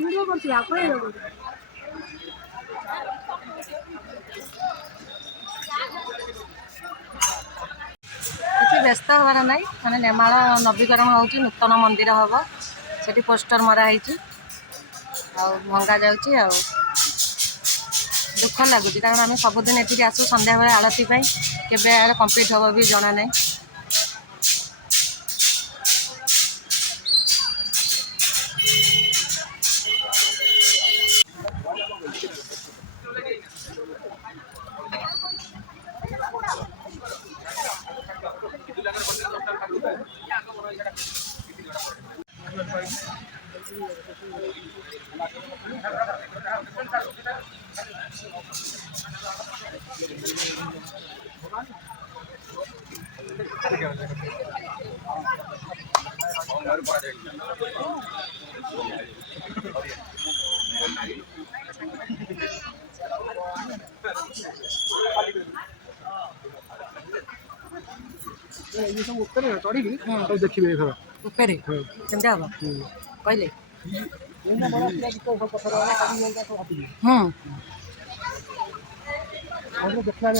वीडियो करती आप କିଛି ବ୍ୟସ୍ତ ହେବାର ନାହିଁ ମାନେ ନେମାଳ ନବୀକରଣ ହେଉଛି ନୂତନ ମନ୍ଦିର ହେବ ସେଠି ପୋଷ୍ଟର ମରା ହେଇଛି ଆଉ ଭଙ୍ଗା ଯାଉଛି ଆଉ ଦୁଃଖ ଲାଗୁଛି କାରଣ ଆମେ ସବୁଦିନ ଏଠିକି ଆସୁ ସନ୍ଧ୍ୟାବେଳେ ଆଳତି ପାଇଁ କେବେ ଆଡ଼େ କମ୍ପ୍ଲିଟ୍ ହେବ ବି ଜଣା ନାହିଁ। ये सब ऊपर चढ़ी देखिए ଉପରେ କେମିତି ହେବ କହିଲେ देखा